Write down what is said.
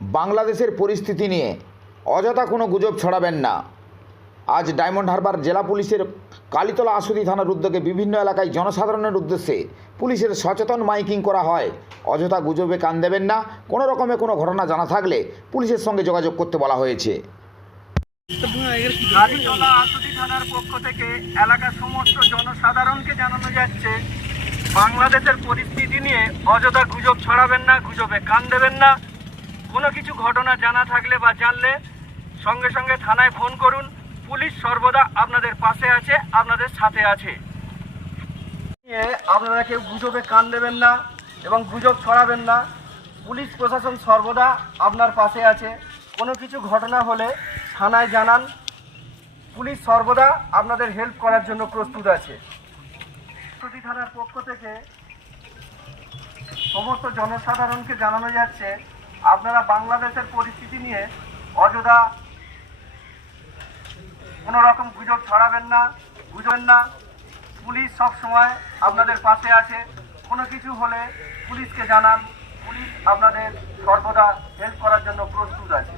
বাংলাদেশের পরিস্থিতি নিয়ে অযথা কোনো গুজব ছড়াবেন না। আজ ডায়মন্ড হারবার জেলা পুলিশের কালীতলা আসুদি থানার উদ্যোগে বিভিন্ন এলাকায় জনসাধারণের উদ্দেশ্যে পুলিশের সচেতন মাইকিং করা হয়। অযথা গুজবে কান দেবেন না। কোনো রকমে কোনো ঘটনা জানা থাকলে পুলিশের সঙ্গে যোগাযোগ করতে বলা হয়েছে। কালীতলা থানার পক্ষ থেকে এলাকার সমস্ত জনসাধারণকে জানানো যাচ্ছে, বাংলাদেশের পরিস্থিতি নিয়ে অযথা গুজব ছড়াবেন না, গুজবে কান দেবেন না। কোনো কিছু ঘটনা জানা থাকলে বা জানলে সঙ্গে সঙ্গে থানায় ফোন করুন। পুলিশ সর্বদা আপনাদের পাশে আছে, আপনাদের সাথে আছে। আপনারা কেউ গুজবে কান দেবেন না এবং গুজব ছড়াবেন না। পুলিশ প্রশাসন সর্বদা আপনার পাশে আছে। কোনো কিছু ঘটনা হলে থানায় জানান। পুলিশ সর্বদা আপনাদের হেল্প করার জন্য প্রস্তুত আছে। প্রতি থানার পক্ষ থেকে সমস্ত জনসাধারণকে জানানো যাচ্ছে আপনারা বাংলাদেশের পরিস্থিতি নিয়ে অযথা কোনো রকম গুজব ছড়াবেন না গুজবেন না। পুলিশ সব সময় আপনাদের পাশে আছে। কোনো কিছু হলে পুলিশকে জানান। পুলিশ আপনাদের সর্বদা হেল্প করার জন্য প্রস্তুত আছে।